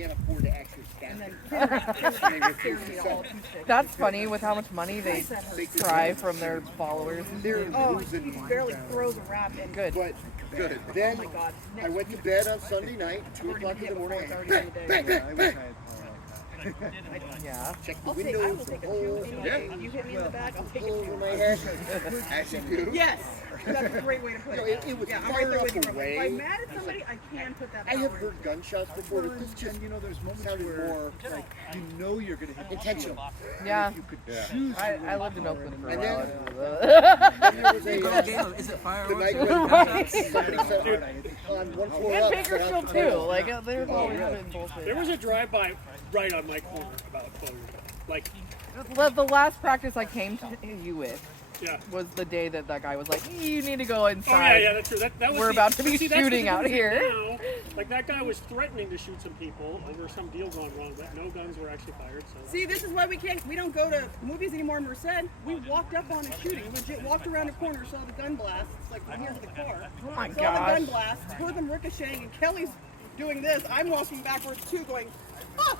can't afford to actually staff it. That's funny with how much money they try from their followers. He barely throws a rap in. Good. But Good. then Oh my God. I went to bed on Sunday night, 2 o'clock in the morning. Bang, bang, bang. Yeah. Check the I will windows, the take a hole, two. Yeah. You hit me in the back, I'll take hole it. over my head. As you do. Yes. That's a great way to put No, it. it was Yeah, I'm far right there with you. enough If away. I'm mad at somebody, I can put that I have power in. heard gunshots before, but this just there's moments sounded where more like you know you're gonna hit intentional. Yeah. You could Yeah. choose. I lived in Oakland for a And while. And there was a, Is it the fireworks? night when somebody said on one floor And up. Bakersfield too. Like there's always been bullshit. There was a drive-by right on my corner about 12 years ago. Like, The last practice I came to you with yeah. was the day that guy was like, you need to go Oh, yeah, inside. yeah, that's true. That was We're about to be see, that's the shooting out difference here. Now, like, that guy was threatening to shoot some people over some deal gone wrong, but no guns were actually fired, so. See, this is why we don't go to movies anymore in Merced. We walked up on a shooting, legit walked around a corner, saw the gun blast, like from here to the car. Oh my Saw the gun gosh. blast, heard them ricocheting, and Kelly's doing this. I'm walking backwards too, going, oh,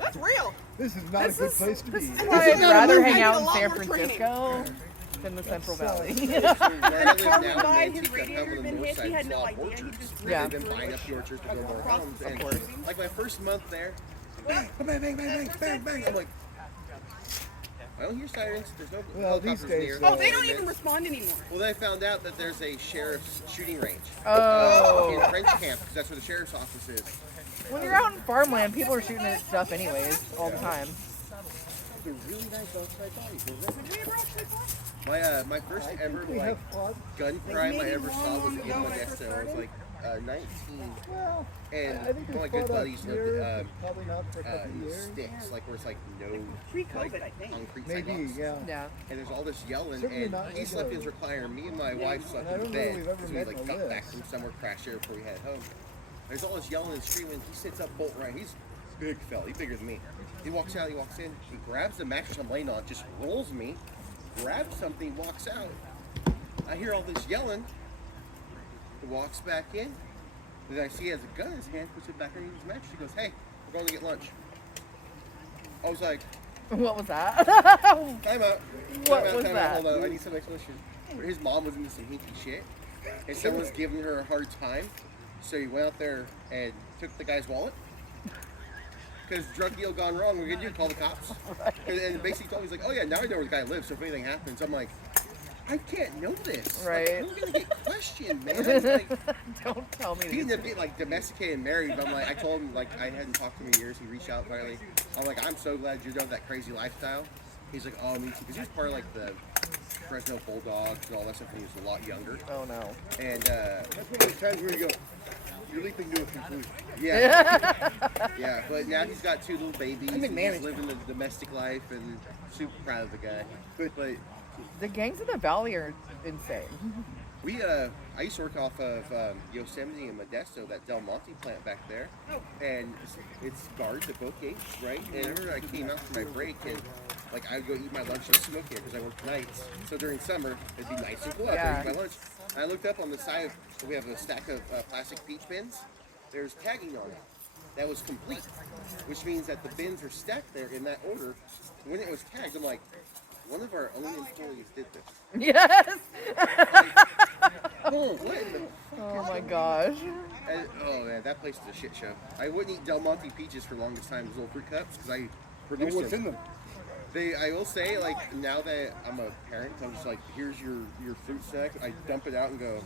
that's real. This is not a good place to be. This is why I'd not a rather movie. hang I out need in a lot San more Francisco than the Central Valley. And a car went by, his radiator had been hit, he had no idea, he just Yeah. They've been buying up the orchards to build more Across homes. the And board. like my first month there, bang, bang, bang, bang, bang, bang. I'm like, I don't hear sirens. There's no Well, these helicopters days, near. Oh, they don't even respond anymore. Well, then I found out that there's a sheriff's shooting range Oh. in French Camp because that's where the sheriff's office is. When you're out in farmland, people are shooting at stuff anyways, all the time. They're really nice outside bodies. Did we ever actually talk? My first ever We like have fun. gun Like, crime I maybe ever saw long, was long in ago when I first Modesto. I was started? like 19, Well, and I think one of my we good fought buddies up lived here, probably not for a couple of years. sticks, like where it's like no Pre-COVID, I think. concrete Maybe, sidewalks. yeah. Yeah. And there's all this yelling, Certainly and not he slept in his regularly. recliner. Me and my wife slept And I in don't know bed if we've ever because we met like on got this. back from somewhere crashed there before we head home. There's all this yelling and screaming. He sits up bolt right. He's a big fella. He's bigger than me. He walks out. He walks in. He grabs the mattress I'm laying on, just rolls me, grabs something, walks out. I hear all this yelling. He walks back in. Then I see he has a gun in his hand, puts it back underneath his mattress. He goes, "Hey, we're going to get lunch." I was like, What was that? time out. What was Time out. that? Hold on, I need some explanation. His mom was into some hinky shit, and someone was giving her a hard time. So he went out there and took the guy's wallet. Because drug deal gone wrong, we're gonna do call the cops. And basically told me, he's like, "Oh yeah, now I know where the guy lives. So if anything happens," I'm like, "I can't know this. Right. Like, we're gonna get questioned, man." Like, Don't tell me. he ended up getting like domesticated and married, but I'm like, I told him like I hadn't talked to him in years. He reached out finally. I'm like, "I'm so glad you're done with that crazy lifestyle." He's like, "Oh, me too," because he was part of like the Fresno Bulldogs and all that stuff when he was a lot younger. Oh no. And That's one of those times where you go, you're leaping to a conclusion. yeah, yeah. But now he's got 2 little babies. I'm in And he's management. living the domestic life and super proud of the guy. But The gangs in the valley are insane. we, I used to work off of Yosemite and Modesto, that Del Monte plant back there, and it's guards at both gates, right? And I remember I came out for my break and like I would go eat my lunch and smoke it because I worked nights. So during summer it'd be nice and cool out there, eat my lunch. And I looked up on the side. We have a stack of plastic peach bins. There's tagging on it. That was complete, which means that the bins are stacked there in that order. When it was tagged, I'm like, one of our own employees did this. Yes. Oh, what in the Oh my gosh. And, oh man, that place is a shit show. I wouldn't eat Del Monte peaches for the longest time, those little fruit cups, because I Know produced what's them. in them. I will say, like, now that I'm a parent, I'm just like, here's your fruit snack. I dump it out and go,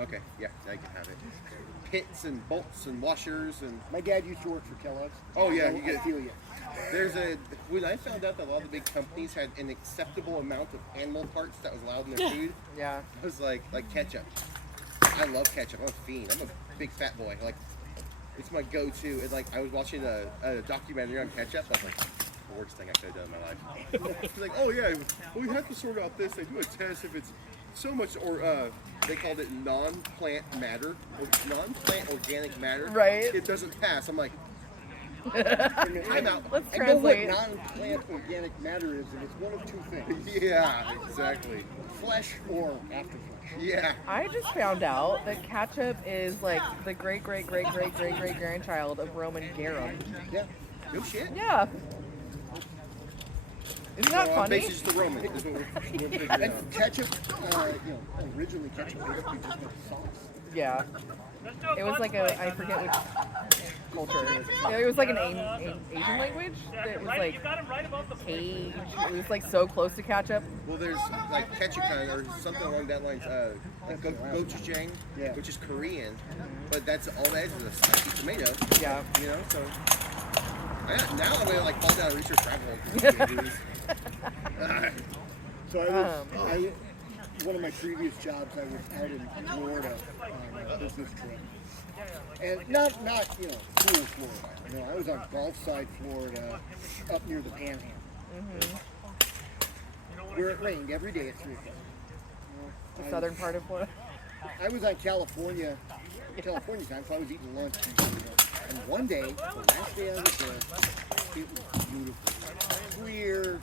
okay, yeah, now you can have it. Pits and bolts and washers and My dad used to work for Kellogg's. oh yeah, you I get. feel you. When I found out that a lot of the big companies had an acceptable amount of animal parts that was allowed in their food, Yeah. I was like ketchup. I love ketchup. I'm a fiend. I'm a big fat boy. Like, it's my go-to. And like, I was watching a documentary on ketchup. I was like, the worst thing I could have done in my life. It's like, oh yeah, well, we have to sort out this. They do a test if it's so much, or they called it non-plant matter, or non-plant organic matter. Right. It doesn't pass. I'm like, I'm out. Let's I know what translate. non-plant organic matter is, and it's one of two things: Yeah, exactly. flesh or afterflesh. Yeah. I just found out that ketchup is like the great grandchild of Roman garum. Yeah. No shit. Yeah. Isn't that So, funny? basically just the Roman. Is what we're figuring out. And ketchup, originally ketchup was just a sauce. Yeah. It was like I forget which culture it is. It was like an Asian language. It was like Cage. It was like so close to ketchup. Well, there's like ketchup or something along that lines, like gochujang, Yeah. which is Korean, but that's all that is a spicy tomato. Yeah. You know, so now I'm gonna like fall down a research rabbit hole. So one of my previous jobs, I was out in Florida on a business trip, and not cool Florida. I was on Gulfside, Florida, up near the Panhandle, where it rained every day at 3 o'clock. The southern part of Florida. I was on California time, so I was eating lunch. And one day, the last day I was there, it was beautiful, clear,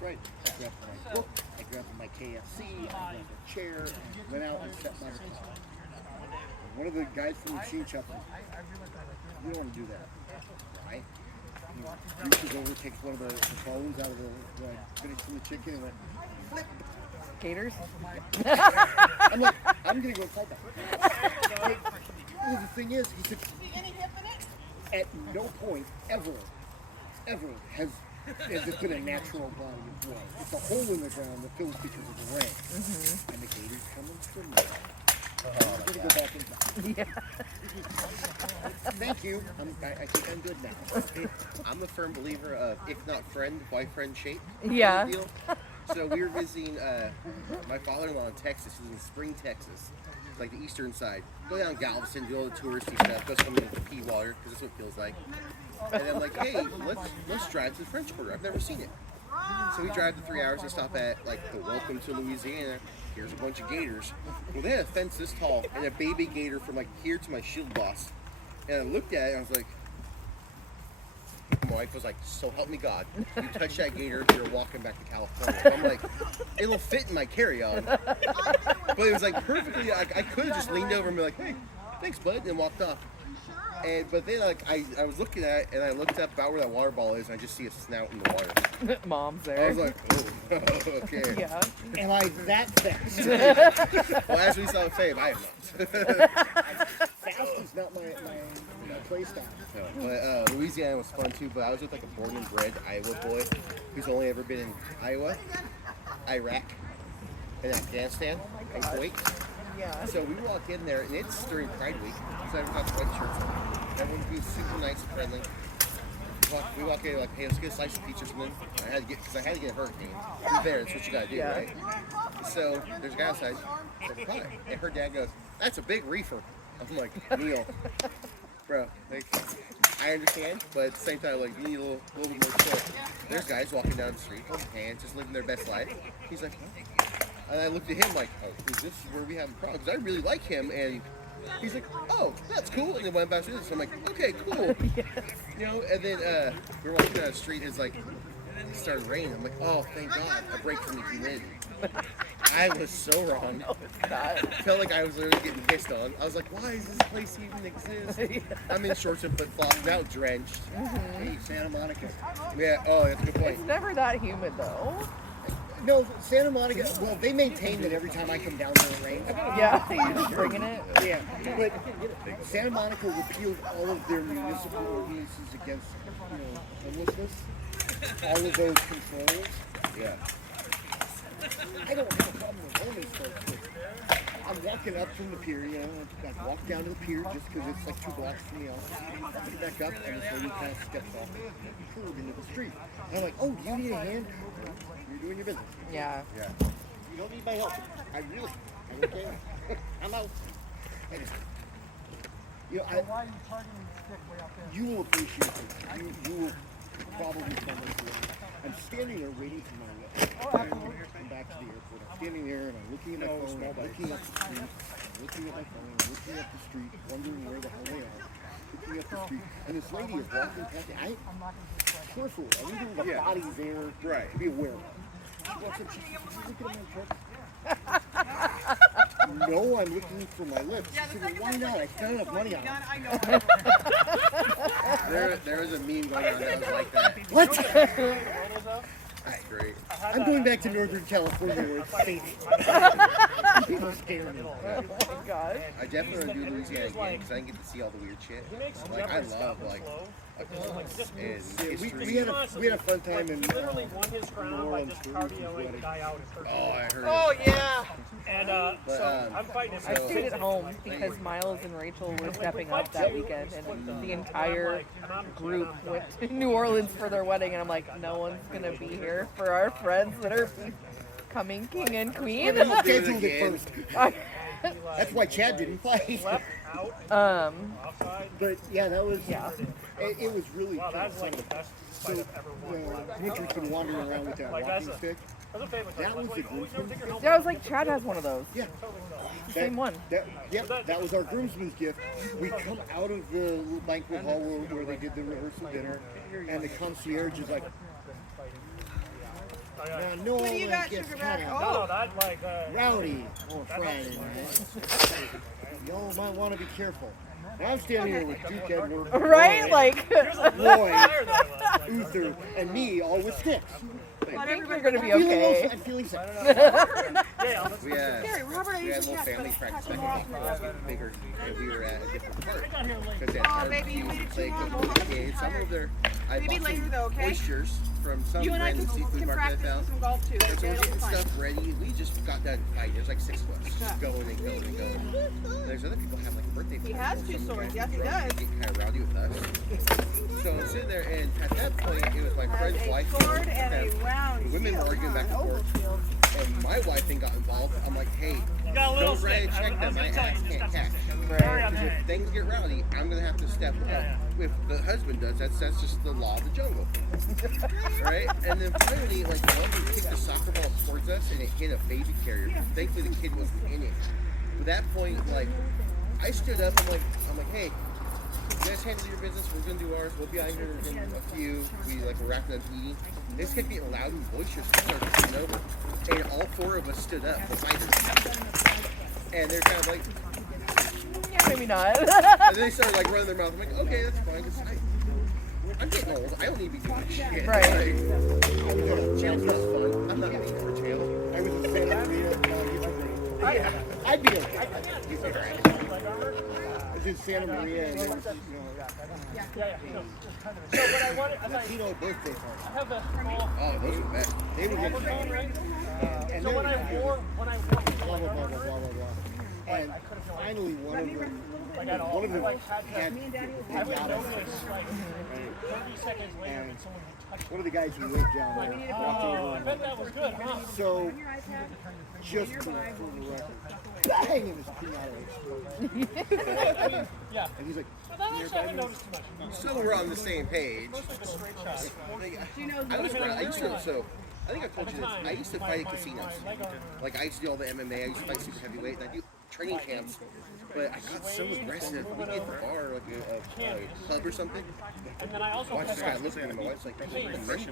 right? I grabbed my book, I grabbed my KFC, I grabbed a chair, and went out and sat by the car. And one of the guys from the machine shop said, "You don't want to do that, right?" He reaches over, takes one of the bones out of the finish from the chicken, and went, "Flip." Gators? I'm like, I'm gonna go inside that. Well, the thing is, he said, at no point ever has it been a natural body of water. It's a hole in the ground that fills because of the rain. And the gators coming from there. I'm gonna go back inside. Yeah. Thank you. I think I'm good now. I'm a firm believer of if not friend, why friend shape. Yeah. Deal. So we were visiting my father-in-law in Texas. He's in Spring, Texas, like the eastern side. Go down Galveston, do all the touristy stuff, go swim in the pea water because that's what it feels like. And I'm like, hey, let's drive to the French Quarter. I've never seen it. So we drive the 3 hours and stop at like the Welcome to Louisiana. Here's a bunch of gators. Well, they had a fence this tall and a baby gator from like here to my shield boss. And I looked at it and I was like, my wife was like, so help me God, you touch that gator, you're walking back to California. So I'm like, it'll fit in my carry-on. But it was like perfectly, I could have just leaned over and be like, hey, thanks bud, and walked off. But then like I was looking at it and I looked up about where that water ball is and I just see a snout in the water. Mom's there. I was like, oh, okay. Yeah. Am I that fast? Well, as we saw with Fabe, I am not. Fast is not my play style. But Louisiana was fun too, but I was with like a born and bred Iowa boy who's only ever been in Iowa, Iraq, and Afghanistan, and Kuwait. Yeah. So we walk in there, and it's during Pride Week, so everyone got white shirts on. Everyone being super nice and friendly. We walk in, like, hey, let's get a slice of pizza or something. I had to get a hurricane. You're there, that's what you gotta do, Yeah. right? So there's a guy outside, said, hi. And her dad goes, that's a big reefer. I'm like, Neil, bro, like, I understand, but at the same time, like, you need a little bit more chill. There's guys walking down the street, holding hands, just living their best life. He's like, and I looked at him like, oh, is this where we have a problem? Because I really like him, and he's like, oh, that's cool. And then went back to this. So I'm like, okay, cool. Yes. You know, and then we're walking down the street, it's like, it started raining. I'm like, oh, thank God, a break from the humidity. I was so wrong. No, it's not. Felt like I was literally getting pissed on. I was like, why does this place even exist? I'm in shorts and flip-flops, now drenched. Hey, Santa Monica. Yeah, oh, that's a good point. It's never that humid though. No, Santa Monica, well, they maintain that every time I come down there it rains. Yeah, you're just bringing it. Yeah, but Santa Monica repealed all of their municipal ordinances against, homelessness. All of those controls. Yeah. I don't have a problem with homeless folks, but I'm walking up from the pier, I walk down to the pier just because it's like 2 blocks from the office. I get back up, and this lady kind of steps off the curb into the street. And I'm like, oh, do you need a hand? You're doing your business. Yeah. Yeah. You don't need my help. I don't care. I'm out. And, you will appreciate it. You will probably come into it. I'm standing there waiting for my lift. I'm come back to the airport. I'm standing there and I'm looking at my phone, I'm looking up the street, I'm looking at my phone, I'm looking up the street, wondering where the hell they are. picking me up the street, and this lady is walking past me. Careful, I think there was a body there Right. to be aware of. She walks up, she's looking at my check. No, I'm looking for my lips. She said, well, why not? I spent enough money on it. I know. There was a meme going on that was like that. What? That's great. I'm going back to Northern California where it's safe. People scare me. Oh my gosh. I definitely want to do Louisiana again because I can get to see all the weird shit. Like I love like and We had a fun time in Literally won his New crown by Orleans just for cardioing Lucas' a guy out at 13. oh, I heard. Oh yeah. And But, so I'm fighting him. I stayed at home because Miles and Rachel were stepping up that weekend, and the entire group went to New Orleans for their wedding, and I'm like, no one's gonna be here for our friends that are coming king and queen. We scheduled it first. I- That's why Chad didn't play. Left, out, um, But yeah, that was yeah. It was really wow, kind of that's like fun. the best So fight I've ever won. Winter's been wandering around with that Like, that's walking stick. That's a favorite That was the like, oh, you never groomsman's take your helmet Yeah, I was like, Chad has one of those. Yeah. The same one. That was our groomsman's gift. We come out of the little banquet hall where they did the rehearsal dinner, and the concierge is like, now, no What do you one got, gets sugar kind back? of No, that like rowdy on Friday night. Y'all might want to be careful. And I'm standing here with Duke Edward, Right? Like, Lloyd, Uther, and me all with sticks. I think you're gonna be I'm feeling okay. I'm feeling sick. We had Gary, Robert, I we had a usually little catch, family but practice catch back more often than in that. bigger, and we were at a different park. here late. Because Oh, baby, you waited play too long. with the kids. Some of their I Maybe bought later some though, okay? oysters from some You and I random can seafood market I practice found. some golf too. And so Okay, we're it'll be getting fun. stuff ready. We just got done fighting. There's like 6 of us just going and going and going. There's other people have like birthday He parties. has Some 2 of the swords. guys Yes, he drunk does. and Get kind of rowdy with us. So I'm sitting there, and at that point, it was my Has friend's a wife. sword and a round The women were shield, arguing back and an oval forth. shield. And my wife then got involved. I'm like, hey, You got a little don't write a stick. check I that was my gonna tell you, ass you just can't got cash. Right. Because if things get rowdy, I'm gonna have to step up. If the husband does, that's just the law of the jungle, right? And then finally, like one of them kicked a soccer ball towards us, and it hit a baby carrier. Thankfully, the kid wasn't in it. At that point, like I stood up. I'm like, hey, you guys handle your business. We're gonna do ours. We'll be out here in a few. We're wrapping up eating. This kept getting loud and boisterous. We started taking over, and all 4 of us stood up, the fighters, and they're kind of like. Yeah, maybe not. And then they started like running their mouth. I'm like, okay, that's fine. 'Cause I'm getting old. I don't need to be doing shit. Right. Like, jail's not fun. I'm not paying for jail. I was in Santa Maria. I'd be okay. I was in Santa Maria, and there was, So what I wanted, I thought Latino birthday party. I have a small. Oh, those are best. They were getting phone, right? and So they when were I wore blah blah blah blah blah blah. And finally, one of them had I would got notice us. like 30 seconds later And when someone would touch one of the guys who lived down there walked Oh, I over. bet that was good, huh? So, just for the record, bang, it was pre-out. Yeah. And he's like, But that actually I haven't noticed too much. So we're on the same page. Like a straight shot. I think I told you this. I used to fight at casinos. Like I used to do all the MMA. I used to fight super heavyweight, and I do training camps. But I got so aggressive. We get the bar, like a club or something. And then I also Watch had this guy look at me. My wife's like, "There's a men behind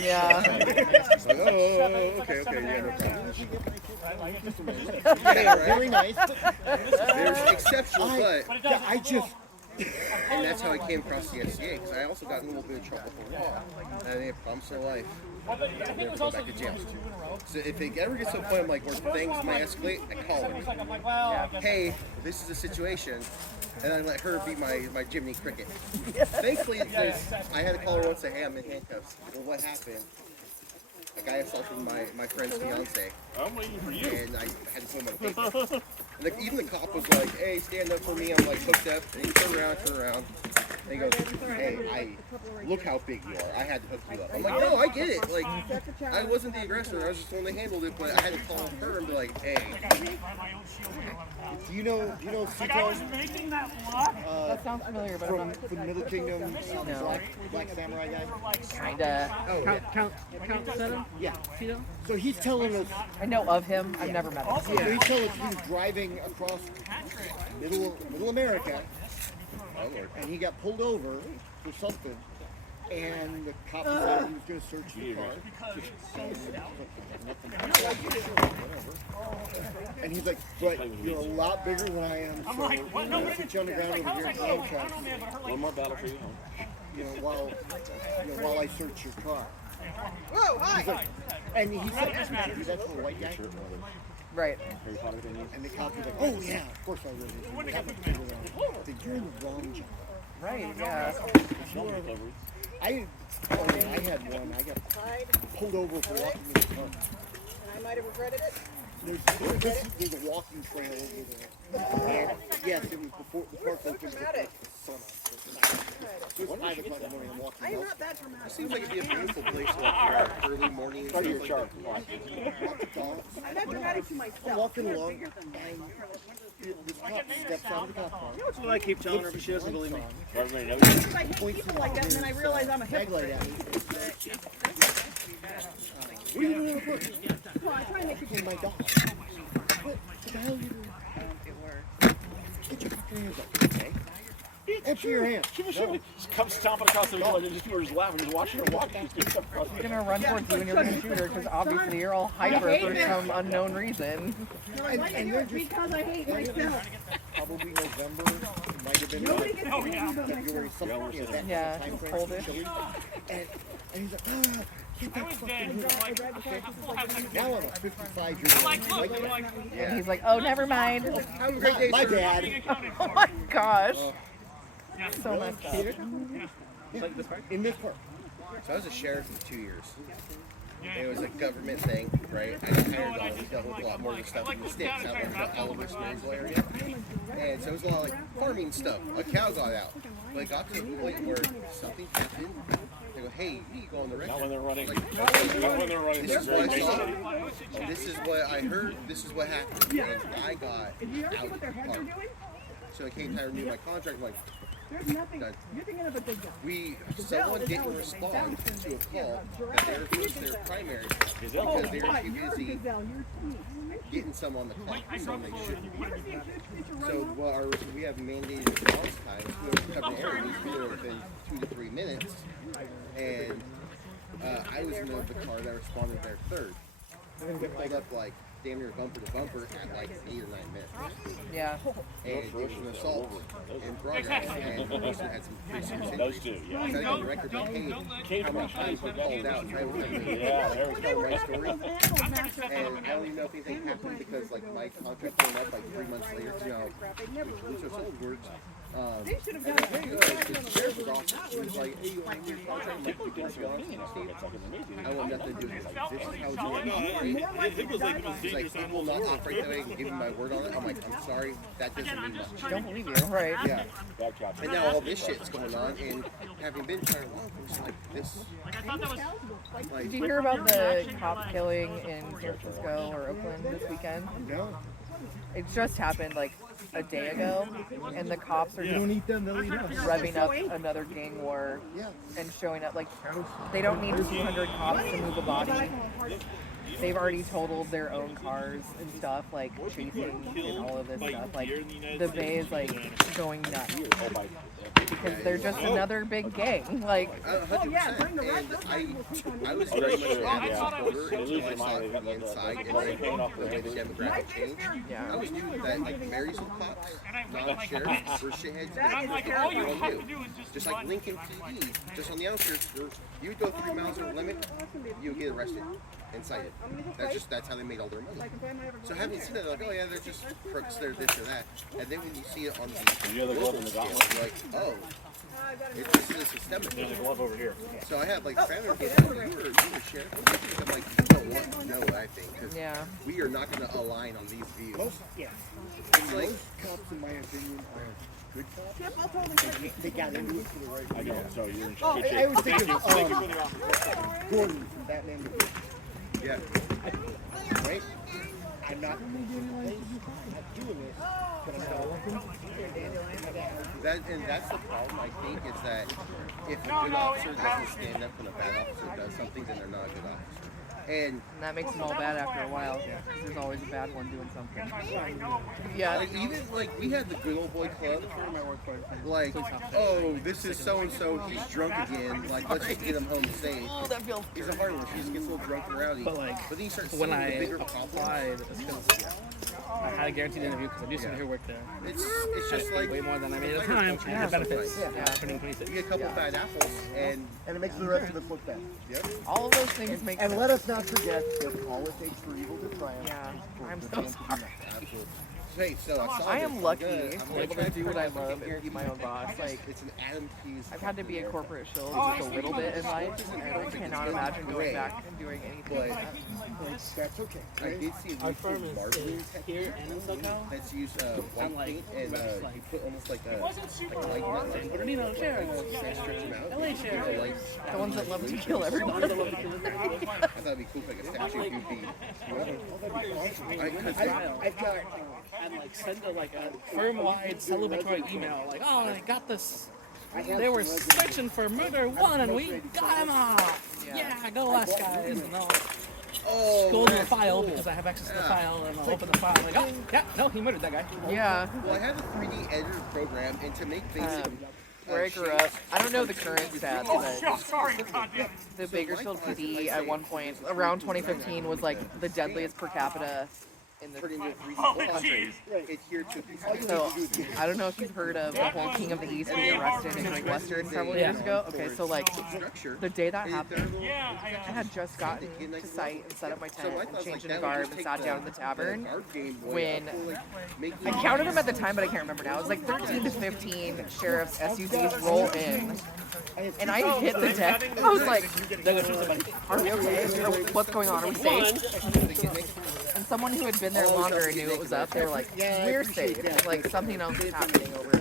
you." Yeah. Like, oh, okay, yeah, no problem. they are very nice. There's exceptional, but Yeah, I just, and that's how I came across the SCA because I also got in a little bit of trouble for law, and I had problems for life. I think it was Go also back to jail. 2 in a row. So if it ever gets to a point like where things might escalate, I call her. I'm like, well, I guess Hey, this is the situation, and I let her be my Jiminy Cricket. Thankfully, I had to call her once and say, hey, I'm in handcuffs. Well, what happened? A guy assaulted my friend's fiance, I'm waiting for you. and I had to put him on paper. And like, even the cop was like, hey, stand up for me. I'm like hooked up, and he turned around. And he goes, hey, look how big you are. I had to hook you up. I'm like, no, I get it. Like, I wasn't the aggressor. I was just the one that handled it, but I had to call her and be like, hey. do you know Like I was Sito making that block. That sounds familiar, but I'm from not the Middle Kingdom, No. black samurai guy? kinda. Count Seven? Yeah. Tito? So he's telling us, I know of him. I've never met him. so he's telling us he was driving across middle America, Oh, Lord. and he got pulled over for something. And the cop said he was going to search the car. And he's like, but you're a lot bigger than I am, so I'm going to put you on the ground over here in handcuffs, One more battle for you, home. while I search your car. Whoa, hi. He's like, and he said, that's for a white guy. Right. Harry Potter thing. And the cop was like, oh yeah, of course I would. You're in the wrong job. Right. Yeah. I had one. I got pulled over for walking in the car. And I might have regretted it. There's a walking trail over there. And yes, it was before the park opened. dramatic. It was 5 o'clock in the morning. I'm walking I am out. not that dramatic. Seems like it'd be a beautiful place to like early morning and stuff like that. I'm not dramatic to myself. I'm walking along, and this cop steps out of the cop car. That's what I keep telling her, but she doesn't believe me. Everybody knows. Because I hate people like that, and then I realize I'm a Tag light hypocrite. at me. What are you doing in the bush? Well, I try and make people In my dog. What the hell are you doing? Get your fucking hands up, okay? Empty your hands. She was come stomping across the road and just people were just laughing, just watching her walk. She's doing stuff across the He's gonna run towards you and you're gonna shoot her because obviously you're all hyper for some unknown reason. No, I like to do it because I hate myself. Probably November. It might have been Nobody gets angry about February, myself. something. That Yeah, time frame. coldish. And he's like, get that fucking hood. Now I'm a 55-year-old. And he's like, oh, never mind. Have a great day, my bad. Oh my gosh. So messed up. In this park. So I was a sheriff for 2 years. It was a government thing, right? I got hired on it, dealt with a lot more of the stuff in the sticks out in the Oliver Springs area. And so it was a lot of like farming stuff. A cow got out. But it got to the point where something happened. They go, hey, you need to go on the record. Not when they're running. Like, Not when they're running. this is what I saw. This is what I heard. This is what happened. And I got out of the park. So I came time to renew my contract. I'm like, There's nothing. You're thinking of a big guy. someone didn't respond to a call that they were supposed to their primary because they were too busy getting some on the clock, so they shouldn't be. So we have mandated response times. Whoever's covering error needs to be there within 2 to 3 minutes. And I was in the car that responded there third. We pulled up like damn near bumper to bumper at like 8 or 9 minutes. Yeah. And it was an assault in progress, and the person had some pretty serious Those injuries. two, yeah. So I got the record, but hey, how many times we called out trying to tell Yeah, there we go. my story? And I don't even know if anything happened because like my contract came up like 3 months later. You know, which are sold words. They should have done The sheriff was awesome. He was like, hey, you want your contract? I'm like, you didn't go on Steve. I want nothing to do with it. Like, this is how it's going to operate. He's like, it will not operate that way. I can give you my word on it. I'm like, I'm sorry, that doesn't mean much. Don't believe you. Right. Yeah. And now all this shit's going on, and having been trying to walk, it's like this. Did you hear about the cop killing in San Francisco or Oakland this weekend? No. It just happened like a day ago, and the cops are just Don't eat them, they'll eat us. revving up another gang war Yeah. and showing up. Like, they don't need 200 cops to move a body. They've already totaled their own cars and stuff, like chasing and all of this stuff. Like, the Bay is like going nuts because they're just another big gang. Like, 100%. And I was very much an avid supporter until I saw it from the inside and like the way the demographic changed. yeah. I always knew that like Marysville cops, non-sheriffs, were shitheads. And that's what they'll do. Just like Lincoln PD, just on the outskirts, where you would go 3 miles over the limit, you would get arrested and cited. That's how they made all their money. So having seen that, like, oh yeah, they're just crooks, they're this or that. And then when you see it on the global scale, you're like, oh, it's just systemic. There's a glove over here. So I had like family members, oh, you were sheriff. I'm like, no, I think, because Yeah. we are not going to align on these views. Most Like, cops, in my opinion, are good cops. Yep, I'll tell them. They got into it for the right I reason. know, so you're in Oh, good I shape. was thinking Gordon from Batman. yeah. Right? I'm not doing this, but I'm not. That's the problem, I think, is that if a good officer doesn't stand up when a bad officer does something, then they're not a good officer. And that makes them all bad after a while. 'Cause there's always a bad one doing something. Yeah. like, even like we had the good old boy club. Like, oh, this is so and so. He's drunk again. Like, let's just get him home safe. Oh, that feels. He's a hard one. He just gets a little drunk and rowdy. But like, then you start seeing when the I bigger problems. applied, it's because I had a guaranteed interview because I knew somebody who worked there. It's just like Way more than I made at the time. And the benefits. Yeah. Turning 26. you get a couple bad apples, and And it makes the rest of us look bad. All of those things make And sense. let us not forget that all it takes for evil to triumph. Yeah, I'm is so for them to sorry. unite. absolutely. Hey, so I saw I this. am I'm lucky good. to I'm able like, to do what I fucking love and guarantee be my own boss. Like, It's an Adam Pease. I've had to be a corporate shill just a little bit in life, and I cannot imagine going back and doing anything like that. That's okay. I did see a Our firm is marketing here and in SoCal. that's used white paint and you put almost like a light nut. Bernardino, share. Stretch them out. LA share. You know, like, The ones that love to kill everybody. I thought it'd be cool if like a statue would be. I've got. And like send a firm-wide celebratory email like, oh, I got this. They were searching for murder one and we got him off. Yeah, go us guys. And they'll go to the file because I have access to the file and I'll open the file like, oh, yeah, no, he murdered that guy. Yeah. Well, I have a 3D editor program, and to make basic. Where I grew up, I don't know the current stats, but the Bakersfield PD at one point, around 2015, was like the deadliest per capita in the Turning into 3D country. Adhere to So, I don't know if you've heard of the whole King of the East being arrested in Great Western several years ago. Okay, so like, structure. the day that And happened, they're- I had just gotten to site and set up my So tent my and thoughts changed like into that would garb just and take sat down in the tavern. card game way when up, like, make I counted them at the time, but I can't remember now. It was like 13 to 15 sheriff's SUVs roll in, and I hit the deck. I was like, "Are we okay? What's going on? Are we safe?" And someone who had been there longer and knew it was up, they were like, "We're safe." Like something else is happening over